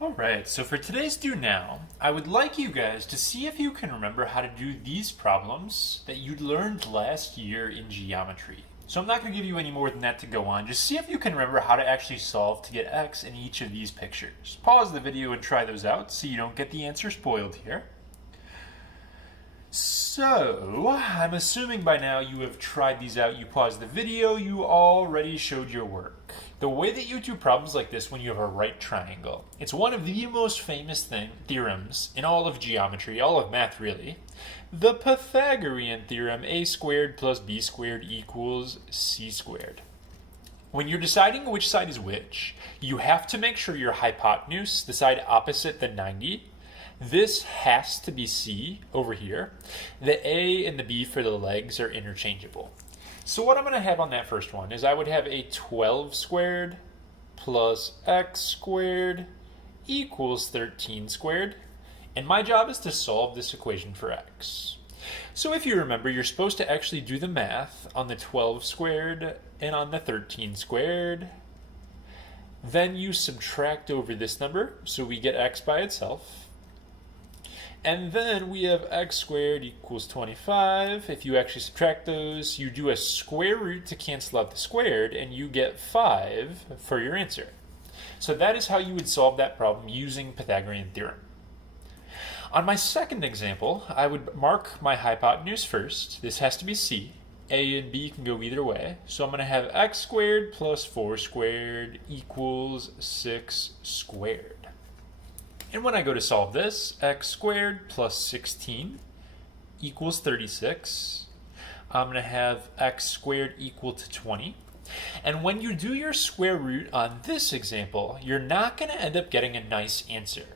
Alright, so for today's Do Now, I would like you guys to see if you can remember how to do these problems that you learned last year in geometry. So I'm not going to give you any more than that to go on. Just see if you can remember how to actually solve to get x in each of these pictures. Pause the video and try those out so you don't get the answer spoiled here. So, I'm assuming by now you have tried these out, you paused the video, you already showed your work. The way that you do problems like this when you have a right triangle, it's one of the most famous theorems in all of geometry, all of math really. The Pythagorean theorem, a squared plus b squared equals c squared. When you're deciding which side is which, you have to make sure your hypotenuse, the side opposite the 90, this has to be C over here. The A and the B for the legs are interchangeable. So what I'm going to have on that first one is I would have a 12 squared plus x squared equals 13 squared. And my job is to solve this equation for x. So if you remember, you're supposed to actually do the math on the 12 squared and on the 13 squared. Then you subtract over this number, so we get x by itself. And then we have x squared equals 25. If you actually subtract those, you do a square root to cancel out the squared, and you get 5 for your answer. So that is how you would solve that problem using Pythagorean theorem. On my second example, I would mark my hypotenuse first. This has to be C. A and B can go either way. So I'm going to have x squared plus 4 squared equals 6 squared. And when I go to solve this, x squared plus 16 equals 36. I'm going to have x squared equal to 20. And when you do your square root on this example, you're not going to end up getting a nice answer.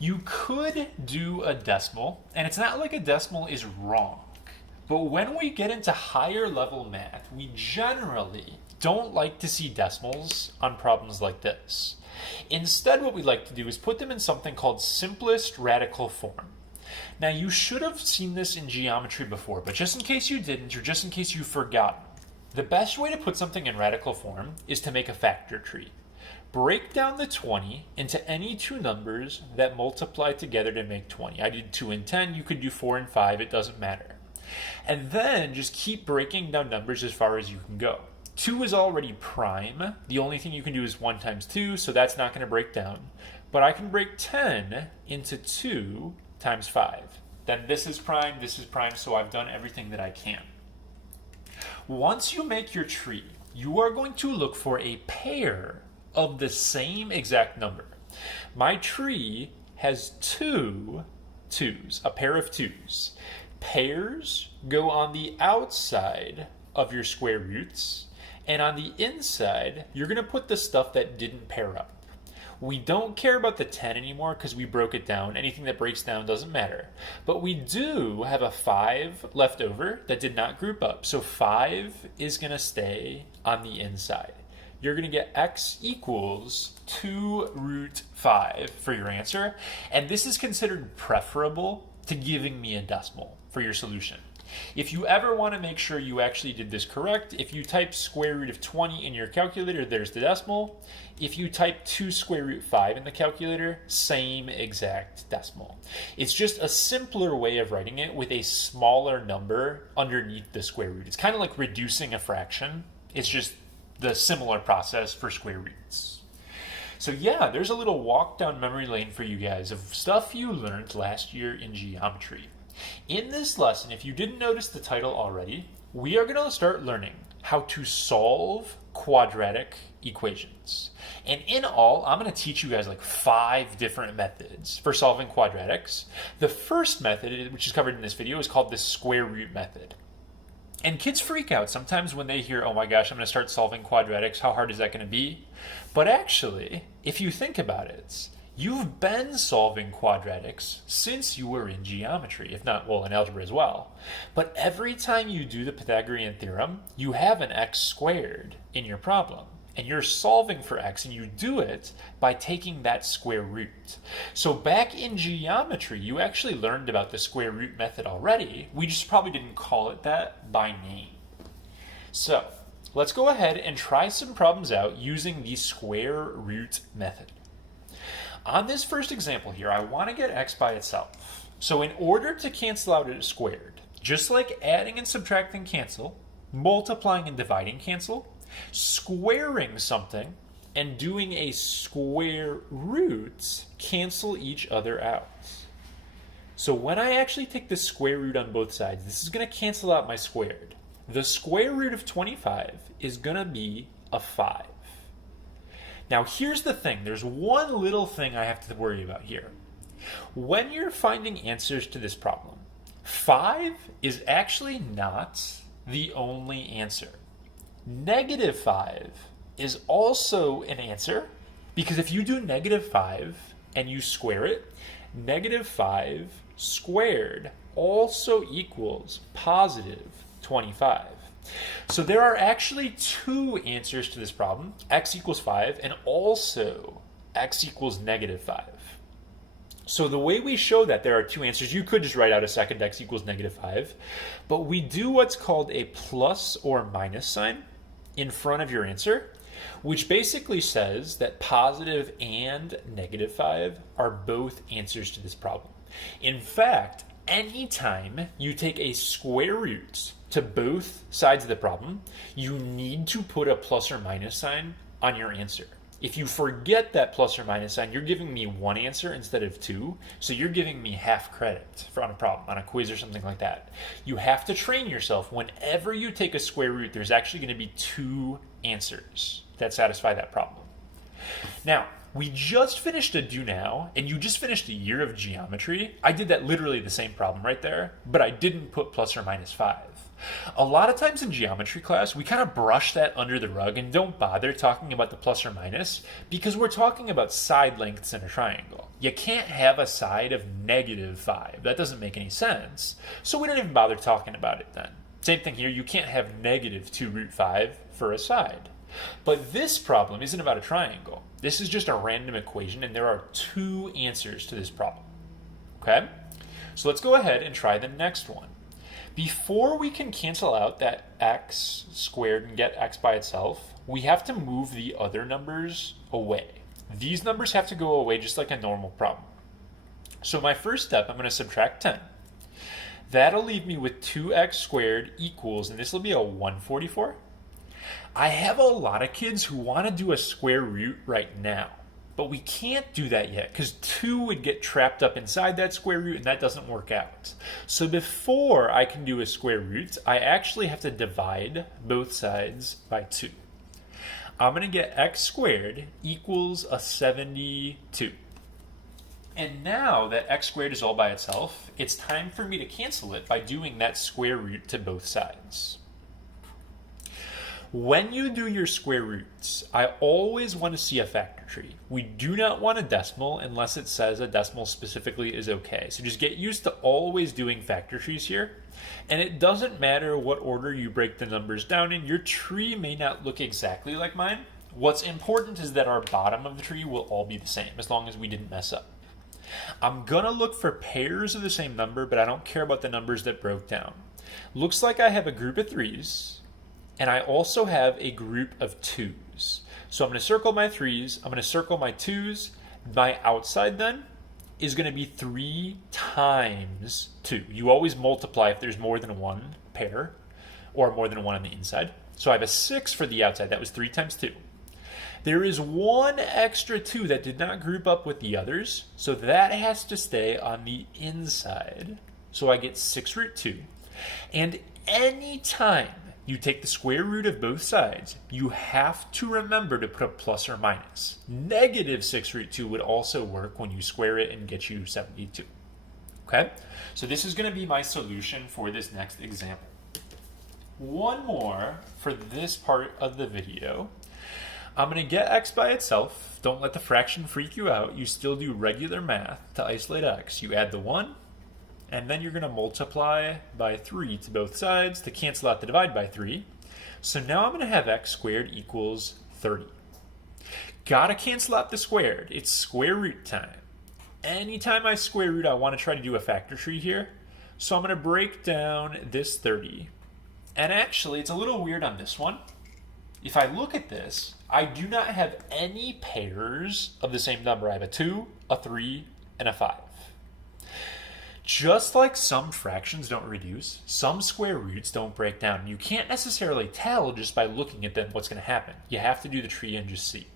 You could do a decimal, and it's not like a decimal is wrong. But when we get into higher level math, we generally don't like to see decimals on problems like this. Instead, what we like to do is put them in something called simplest radical form. Now, you should have seen this in geometry before, but just in case you didn't, or just in case you've forgotten, the best way to put something in radical form is to make a factor tree. Break down the 20 into any two numbers that multiply together to make 20. I did 2 and 10, you could do 4 and 5, it doesn't matter. And then just keep breaking down numbers as far as you can go. 2 is already prime. The only thing you can do is 1 times 2, so that's not going to break down. But I can break 10 into 2 times 5. Then this is prime, so I've done everything that I can. Once you make your tree, you are going to look for a pair of the same exact number. My tree has 2 2's, a pair of 2's. Pairs go on the outside of your square roots. And on the inside, you're going to put the stuff that didn't pair up. We don't care about the 10 anymore because we broke it down. Anything that breaks down doesn't matter. But we do have a 5 left over that did not group up. So 5 is going to stay on the inside. You're going to get x equals 2 root 5 for your answer. And this is considered preferable to giving me a decimal for your solution. If you ever want to make sure you actually did this correct, if you type square root of 20 in your calculator, there's the decimal. If you type 2 square root 5 in the calculator, same exact decimal. It's just a simpler way of writing it with a smaller number underneath the square root. It's kind of like reducing a fraction. It's just the similar process for square roots. So yeah, there's a little walk down memory lane for you guys of stuff you learned last year in geometry. In this lesson, if you didn't notice the title already, we are going to start learning how to solve quadratic equations. And in all, I'm going to teach you guys like 5 different methods for solving quadratics. The first method, which is covered in this video, is called the square root method. And kids freak out sometimes when they hear, oh my gosh, I'm going to start solving quadratics. How hard is that going to be? But actually, if you think about it, you've been solving quadratics since you were in geometry, if not, well, in algebra as well. But every time you do the Pythagorean theorem, you have an x squared in your problem. And you're solving for x, and you do it by taking that square root. So back in geometry, you actually learned about the square root method already. We just probably didn't call it that by name. So let's go ahead and try some problems out using the square root method. On this first example here, I want to get x by itself. So in order to cancel out a squared, just like adding and subtracting cancel, multiplying and dividing cancel, squaring something and doing a square root cancel each other out. So when I actually take the square root on both sides, this is going to cancel out my squared. The square root of 25 is going to be a 5. Now here's the thing, there's one little thing I have to worry about here. When you're finding answers to this problem, 5 is actually not the only answer. -5 is also an answer, because if you do -5 and you square it, -5 squared also equals positive 25. So there are actually two answers to this problem, x equals 5 and also x equals -5. So the way we show that there are two answers, you could just write out a second x equals -5, but we do what's called a plus or minus sign in front of your answer, which basically says that positive and -5 are both answers to this problem. In fact, anytime you take a square root to both sides of the problem, you need to put a plus or minus sign on your answer. If you forget that plus or minus sign, you're giving me one answer instead of two, so you're giving me half credit on a problem, on a quiz or something like that. You have to train yourself, whenever you take a square root, there's actually going to be two answers that satisfy that problem. Now, we just finished a do now, and you just finished a year of geometry. I did that literally the same problem right there, but I didn't put plus or minus 5. A lot of times in geometry class, we kind of brush that under the rug and don't bother talking about the plus or minus because we're talking about side lengths in a triangle. You can't have a side of -5. That doesn't make any sense. So we don't even bother talking about it then. Same thing here, you can't have -2√5 for a side. But this problem isn't about a triangle. This is just a random equation, and there are two answers to this problem. Okay? So let's go ahead and try the next one. Before we can cancel out that x squared and get x by itself, we have to move the other numbers away. These numbers have to go away just like a normal problem. So my first step, I'm going to subtract 10. That'll leave me with 2x squared equals, and this will be a 144. I have a lot of kids who want to do a square root right now, but we can't do that yet because 2 would get trapped up inside that square root and that doesn't work out. So before I can do a square root, I actually have to divide both sides by 2. I'm going to get x squared equals a 72. And now that x squared is all by itself, it's time for me to cancel it by doing that square root to both sides. When you do your square roots, I always want to see a factor tree. We do not want a decimal unless it says a decimal specifically is okay. So just get used to always doing factor trees here. And it doesn't matter what order you break the numbers down in. Your tree may not look exactly like mine. What's important is that our bottom of the tree will all be the same as long as we didn't mess up. I'm gonna look for pairs of the same number, but I don't care about the numbers that broke down. Looks like I have a group of 3s, and I also have a group of 2s. So I'm going to circle my 3s, I'm going to circle my 2s. My outside then is going to be 3 times 2. You always multiply if there's more than one pair, or more than one on the inside. So I have a 6 for the outside, that was 3 times 2. There is one extra 2 that did not group up with the others, so that has to stay on the inside. So I get 6 root 2. And any time you take the square root of both sides, you have to remember to put a plus or minus. -6 root 2 would also work when you square it and get you 72. Okay? So this is going to be my solution for this next example. One more for this part of the video. I'm going to get x by itself. Don't let the fraction freak you out. You still do regular math to isolate x. You add the 1, and then you're going to multiply by 3 to both sides to cancel out the divide by 3. So now I'm going to have x squared equals 30. Got to cancel out the squared. It's square root time. Anytime I square root, I want to try to do a factor tree here. So I'm going to break down this 30. And actually, it's a little weird on this one. if I look at this, I do not have any pairs of the same number. I have a 2, a 3, and a 5. Just like some fractions don't reduce, some square roots don't break down. You can't necessarily tell just by looking at them what's going to happen. You have to do the tree and just see.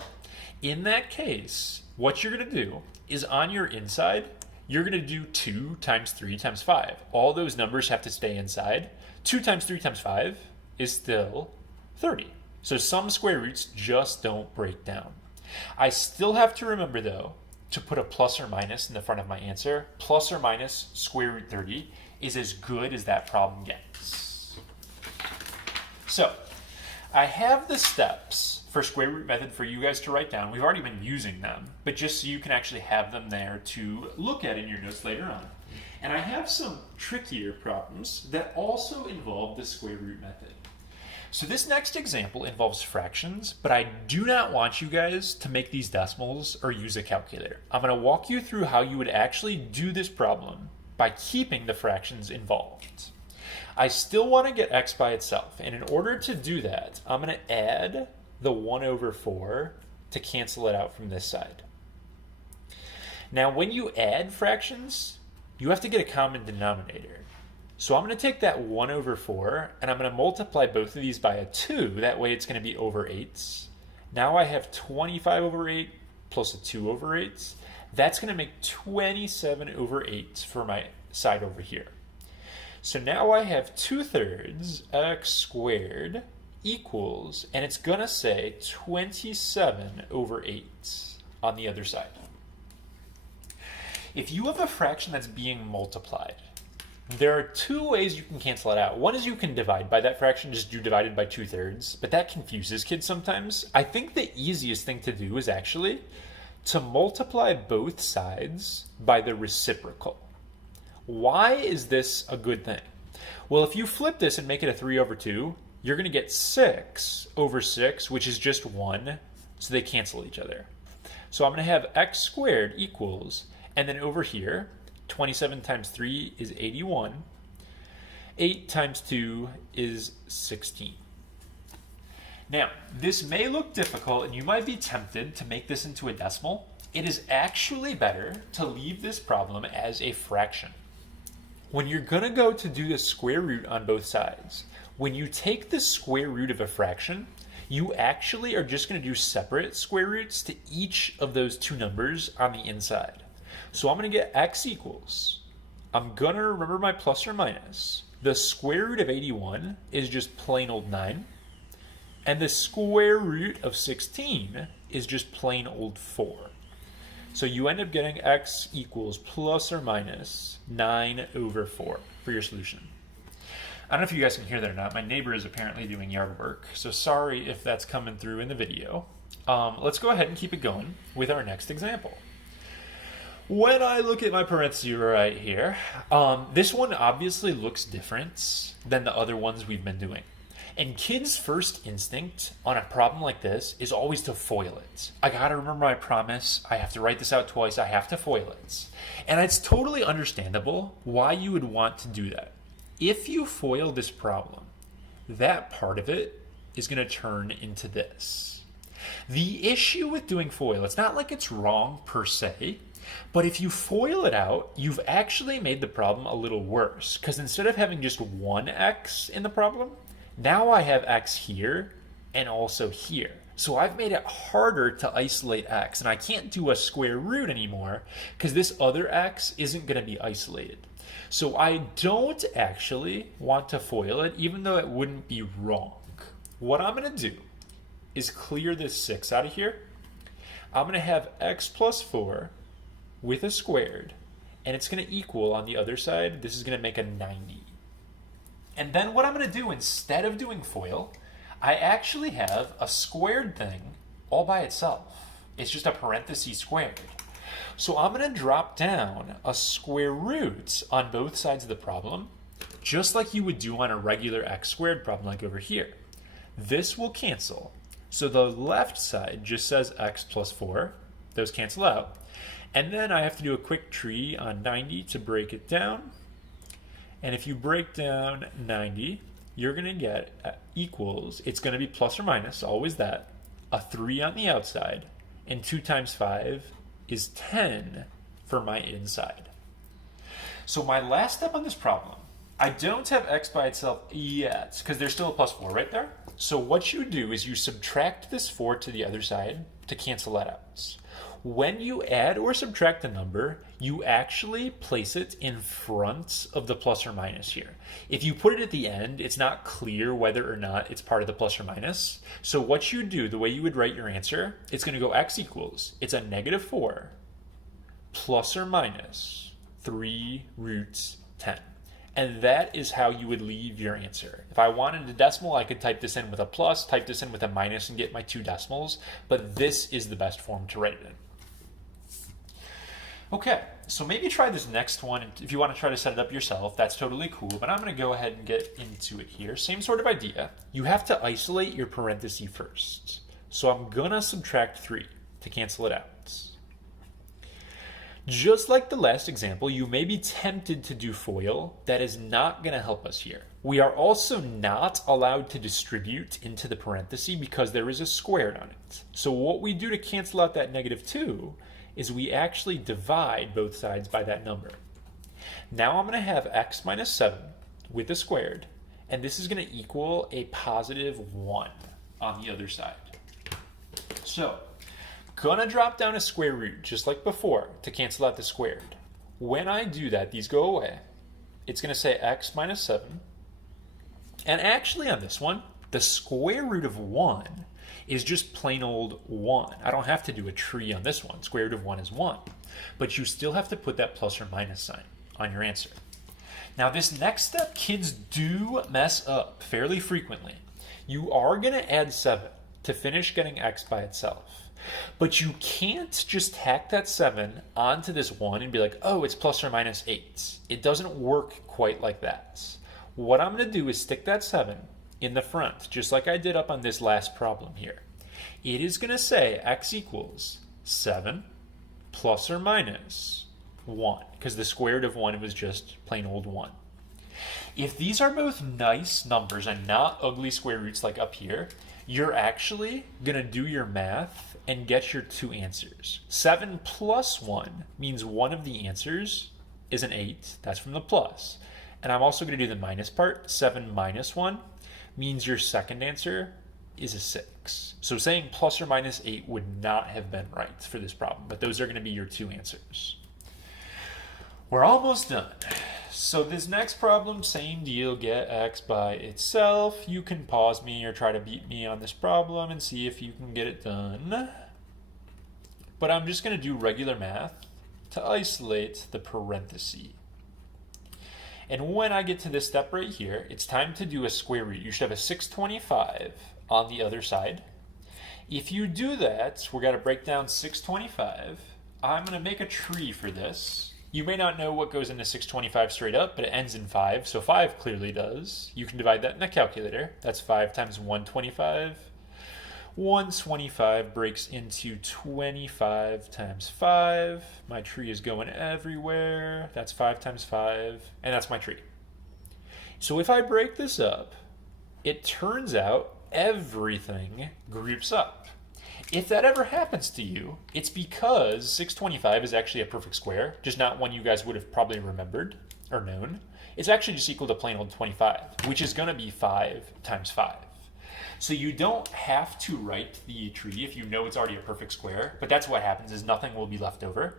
In that case, what you're going to do is on your inside, you're going to do 2 times 3 times 5. All those numbers have to stay inside. 2 times 3 times 5 is still 30. So some square roots just don't break down. I still have to remember, though, to put a plus or minus in the front of my answer. Plus or minus square root 30 is as good as that problem gets. So I have the steps for square root method for you guys to write down. We've already been using them, but just so you can actually have them there to look at in your notes later on. And I have some trickier problems that also involve the square root method. So this next example involves fractions, but I do not want you guys to make these decimals or use a calculator. I'm going to walk you through how you would actually do this problem by keeping the fractions involved. I still want to get x by itself, and in order to do that, I'm going to add the 1 over 4 to cancel it out from this side. Now, when you add fractions, you have to get a common denominator. So I'm going to take that 1 over 4, and I'm going to multiply both of these by a 2. That way it's going to be over 8s. Now I have 25 over 8 plus a 2 over 8. That's going to make 27 over 8 for my side over here. So now I have 2/3 x squared equals, and it's going to say 27 over 8 on the other side. If you have a fraction that's being multiplied, there are 2 ways you can cancel it out. One is you can divide by that fraction, just do divided by 2/3, but that confuses kids sometimes. I think the easiest thing to do is actually to multiply both sides by the reciprocal. Why is this a good thing? Well, if you flip this and make it a 3 over 2, you're going to get 6 over 6, which is just 1, so they cancel each other. So I'm going to have x squared equals, and then over here, 27 times 3 is 81. 8 times 2 is 16. Now, this may look difficult, and you might be tempted to make this into a decimal. It is actually better to leave this problem as a fraction. When you're going to go to do the square root on both sides, when you take the square root of a fraction, you actually are just going to do separate square roots to each of those 2 numbers on the inside. So I'm going to get x equals, I'm going to remember my plus or minus. The square root of 81 is just plain old 9. And the square root of 16 is just plain old 4. So you end up getting x equals plus or minus 9 over 4 for your solution. I don't know if you guys can hear that or not. My neighbor is apparently doing yard work, so sorry if that's coming through in the video. Let's go ahead and keep it going with our next example. When I look at my parentheses right here, this one obviously looks different than the other ones we've been doing. And kids' first instinct on a problem like this is always to FOIL it. I gotta remember my promise, I have to write this out twice, I have to FOIL it. And it's totally understandable why you would want to do that. If you FOIL this problem, that part of it is gonna turn into this. The issue with doing FOIL, it's not like it's wrong per se, but if you FOIL it out, you've actually made the problem a little worse, because instead of having just one x in the problem, now I have x here and also here. So I've made it harder to isolate x, and I can't do a square root anymore because this other x isn't going to be isolated. So I don't actually want to FOIL it, even though it wouldn't be wrong. What I'm going to do is clear this 6 out of here. I'm going to have x plus 4 with a squared, and it's going to equal on the other side. This is going to make a 90. And then what I'm going to do, instead of doing FOIL, I actually have a squared thing all by itself. It's just a parenthesis squared. So I'm going to drop down a square root on both sides of the problem, just like you would do on a regular x squared problem like over here. This will cancel. So the left side just says x plus 4. Those cancel out. And then I have to do a quick tree on 90 to break it down. And if you break down 90, you're going to get equals, it's going to be plus or minus, always that, a 3 on the outside, and 2 times 5 is 10 for my inside. So my last step on this problem, I don't have x by itself yet, because there's still a plus 4 right there. So what you do is you subtract this 4 to the other side to cancel that out. When you add or subtract a number, you actually place it in front of the plus or minus here. If you put it at the end, it's not clear whether or not it's part of the plus or minus. So what you do, the way you would write your answer, it's going to go x equals, it's a negative 4 plus or minus 3 roots 10. And that is how you would leave your answer. If I wanted a decimal, I could type this in with a plus, type this in with a minus, and get my 2 decimals. But this is the best form to write it in. Okay, so maybe try this next one. If you want to try to set it up yourself, that's totally cool. But I'm going to go ahead and get into it here. Same sort of idea. You have to isolate your parenthesis first. So I'm going to subtract 3 to cancel it out. Just like the last example, you may be tempted to do FOIL. That is not going to help us here. We are also not allowed to distribute into the parenthesis because there is a squared on it. So what we do to cancel out that negative 2 is we actually divide both sides by that number. Now I'm going to have x minus 7 with the squared, and this is going to equal a positive 1 on the other side. So gonna drop down a square root just like before to cancel out the squared. When I do that, these go away. It's gonna say x minus 7. And actually on this one, the square root of 1 is just plain old 1. I don't have to do a tree on this one. Square root of 1 is 1. But you still have to put that plus or minus sign on your answer. Now this next step, kids do mess up fairly frequently. You are gonna add 7 to finish getting x by itself. But you can't just tack that 7 onto this 1 and be like, oh, it's plus or minus 8. It doesn't work quite like that. What I'm going to do is stick that 7 in the front, just like I did up on this last problem here. It is going to say x equals 7 plus or minus 1, because the square root of 1 was just plain old 1. If these are both nice numbers and not ugly square roots like up here, you're actually going to do your math and get your 2 answers. 7 plus 1 means one of the answers is an 8. That's from the plus. And I'm also going to do the minus part. 7 minus 1 means your second answer is a 6. So saying plus or minus 8 would not have been right for this problem, but those are going to be your 2 answers. We're almost done. So this next problem, same deal, get x by itself. You can pause me or try to beat me on this problem and see if you can get it done. But I'm just going to do regular math to isolate the parenthesis. And when I get to this step right here, it's time to do a square root. You should have a 625 on the other side. If you do that, we're going to break down 625. I'm going to make a tree for this. You may not know what goes into 625 straight up, but it ends in 5, so 5 clearly does. You can divide that in a calculator. That's 5 times 125. 125 breaks into 25 times 5. My tree is going everywhere. That's 5 times 5, and that's my tree. So if I break this up, it turns out everything groups up. If that ever happens to you, it's because 625 is actually a perfect square, just not one you guys would have probably remembered or known. It's actually just equal to plain old 25, which is going to be 5 times 5. So you don't have to write the tree if you know it's already a perfect square, but that's what happens is nothing will be left over.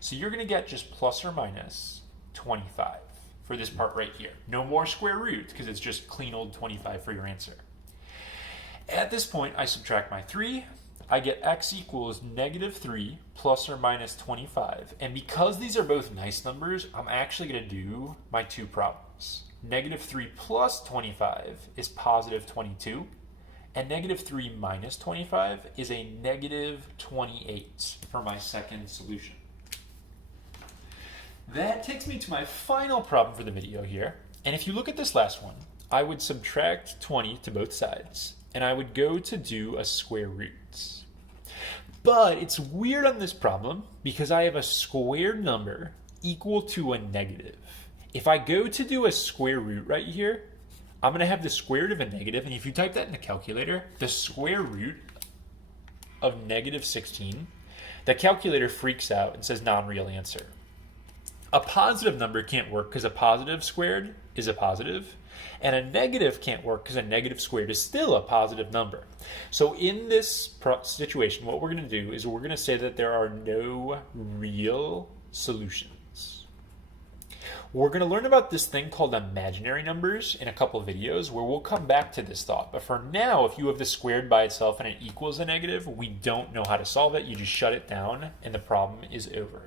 So you're going to get just plus or minus 25 for this part right here. No more square root because it's just clean old 25 for your answer. At this point, I subtract my 3. I get x equals negative 3 plus or minus 25. And because these are both nice numbers, I'm actually going to do my 2 problems. Negative 3 plus 25 is positive 22. And negative 3 minus 25 is a negative 28 for my second solution. That takes me to my final problem for the video here. And if you look at this last one, I would subtract 20 to both sides. And I would go to do a square root. But it's weird on this problem because I have a squared number equal to a negative. If I go to do a square root right here, I'm going to have the square root of a negative, and if you type that in the calculator, the square root of negative 16, the calculator freaks out and says non-real answer. A positive number can't work because a positive squared is a positive, and a negative can't work because a negative squared is still a positive number. So in this situation, what we're going to do is we're going to say that there are no real solutions. We're going to learn about this thing called imaginary numbers in a couple of videos where we'll come back to this thought. But for now, if you have the squared by itself and it equals a negative, we don't know how to solve it. You just shut it down and the problem is over.